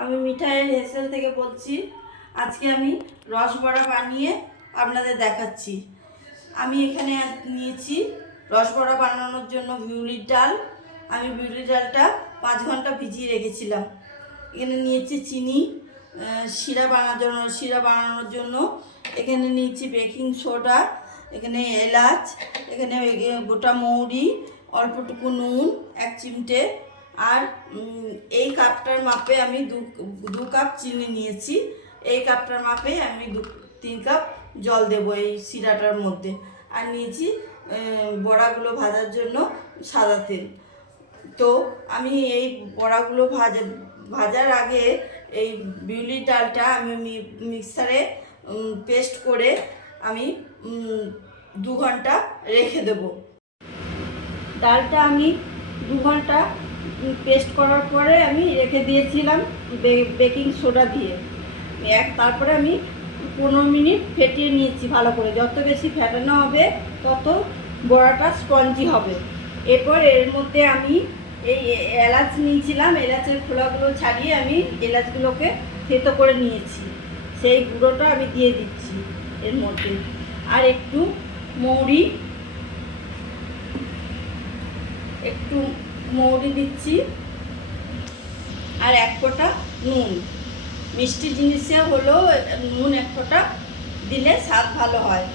আমি মিঠাইয়ের হেসেল থেকে বলছি। আজকে আমি রসবড়া বানিয়ে আপনাদের দেখাচ্ছি। আমি এখানে নিয়েছি রসবড়া বানানোর জন্য বিউলির ডাল। আমি বিউলির ডালটা 5 ঘন্টা ভিজিয়ে রেখেছিলাম। এখানে নিয়েছি চিনি, শিরা বানানোর জন্য এখানে নিয়েছি বেকিং সোডা, এখানে এলাচ, এখানে গোটা মৌরি, অল্পটুকু নুন, 1 চিমটে। আর এই কাপটার মাপে আমি দু কাপ চিনি নিয়েছি। এই কাপটার মাপে আমি 3 কাপ জল দেবো এই শিরাটার মধ্যে। আর নিয়েছি বড়াগুলো ভাজার জন্য সাদা তেল। তো আমি এই বড়াগুলো ভাজার আগে এই বিউলির ডালটা আমি মিক্সারে পেস্ট করে আমি 2 ঘন্টা রেখে দেব। ডালটা আমি 2 ঘন্টা পেস্ট করার পরে আমি রেখে দিয়েছিলাম বেকিং সোডা দিয়ে। তারপরে আমি 15 মিনিট ফেটিয়ে নিয়েছি ভালো করে। যত বেশি ফেটানো হবে তত বড়াটা স্পঞ্জি হবে। এরপর এর মধ্যে আমি এই এলাচ নিয়েছিলাম, এলাচের খোলাগুলো ছাড়িয়ে আমি এলাচগুলোকে থেতো করে নিয়েছি। সেই গুঁড়োটা আমি দিয়ে দিচ্ছি এর মধ্যে। আর একটু মৌরি দিচ্ছি। আর 1 ফোঁটা নুন। মিষ্টি জিনিসে হলেও নুন 1 ফোঁটা দিলে স্বাদ ভালো হয়।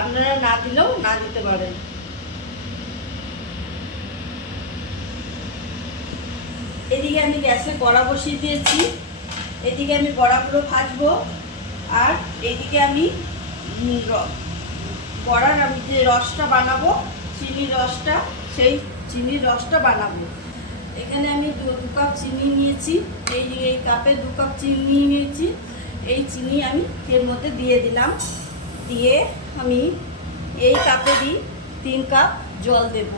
আপনারা না দিলেও না দিতে পারেন। এদিকে আমি গ্যাসে কড়া বসিয়ে দিয়েছি। এদিকে আমি বড়াগুলো ভাজবো। আর এদিকে আমি বড়ার আমি যে রসটা বানাবো, চিনির রসটা, সেই চিনির রসটা বানাবো। এখানে আমি 2 কাপ চিনি নিয়েছি। এই কাপে 2 কাপ চিনি নিয়েছি। এই চিনি আমি এর মধ্যে দিয়ে দিলাম। দিয়ে আমি এই কাপেরই 3 কাপ জল দেব।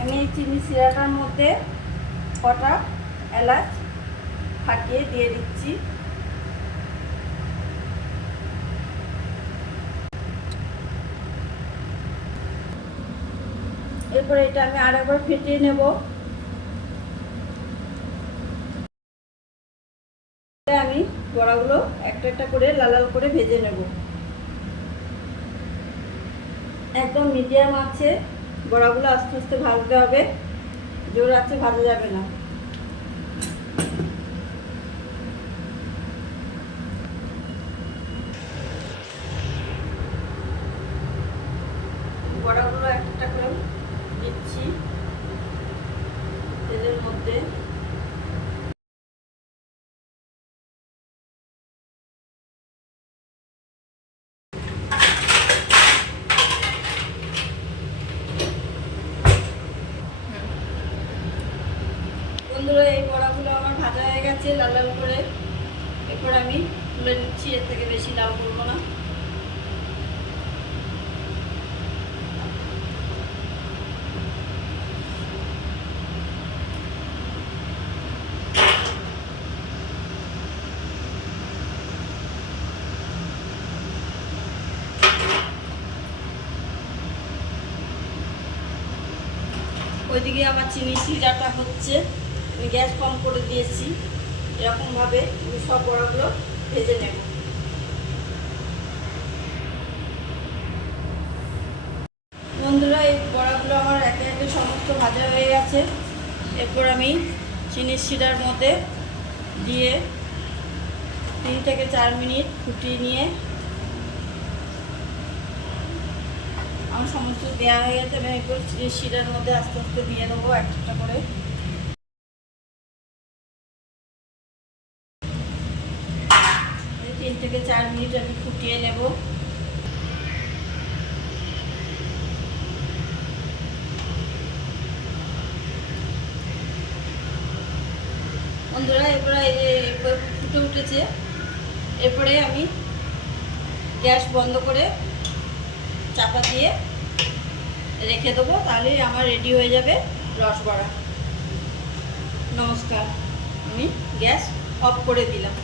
আমি এই চিনি শিরাটার মধ্যে কটা এলাচ ফাটিয়ে দিয়ে দিচ্ছি। এরপরে এটা আমি আরেকবার ফেটিয়ে নেব। আমি বড়াগুলো একটা একটা করে লাল লাল করে ভেজে নেব। একদম মিডিয়াম আছে বড়াগুলো আস্তে আস্তে ভাজতে হবে, জোর আছে ভাজা যাবে না। বড়াগুলো একটা করে দিচ্ছি তেলের মধ্যে। বন্ধুরা, এই বড়াগুলো আমার ভাজা হয়ে গেছে লাল লাল করে। এরপর আমি তুলে নিচ্ছি, এর থেকে বেশি লাল করবো না। ওইদিকে আমার চিনি শিরাটা হচ্ছে, আমি গ্যাস কম করে দিয়েছি। এরকমভাবে আমি সব বড়াগুলো ভেজে নেব। বন্ধুরা, এই বড়াগুলো আমার একে একে সমস্ত ভাজা হয়ে গেছে। এরপর আমি চিনির শিরার মধ্যে দিয়ে 3 থেকে 4 মিনিট ফুটিয়ে নিয়ে আমার সমস্ত দেওয়া হয়ে গেছে। আমি এরপর চিনির শিরার মধ্যে আস্তে আস্তে দিয়ে দেবো একটা করে। 3 থেকে 4 মিনিট আমি ফুটিয়ে নেব। বন্ধুরা, এরপরে ফুটে উঠেছে। এরপরে আমি গ্যাস বন্ধ করে চাপা দিয়ে রেখে দেবো। তাহলেই আমার রেডি হয়ে যাবে রসবড়া। নমস্কার, আমি গ্যাস অফ করে দিলাম।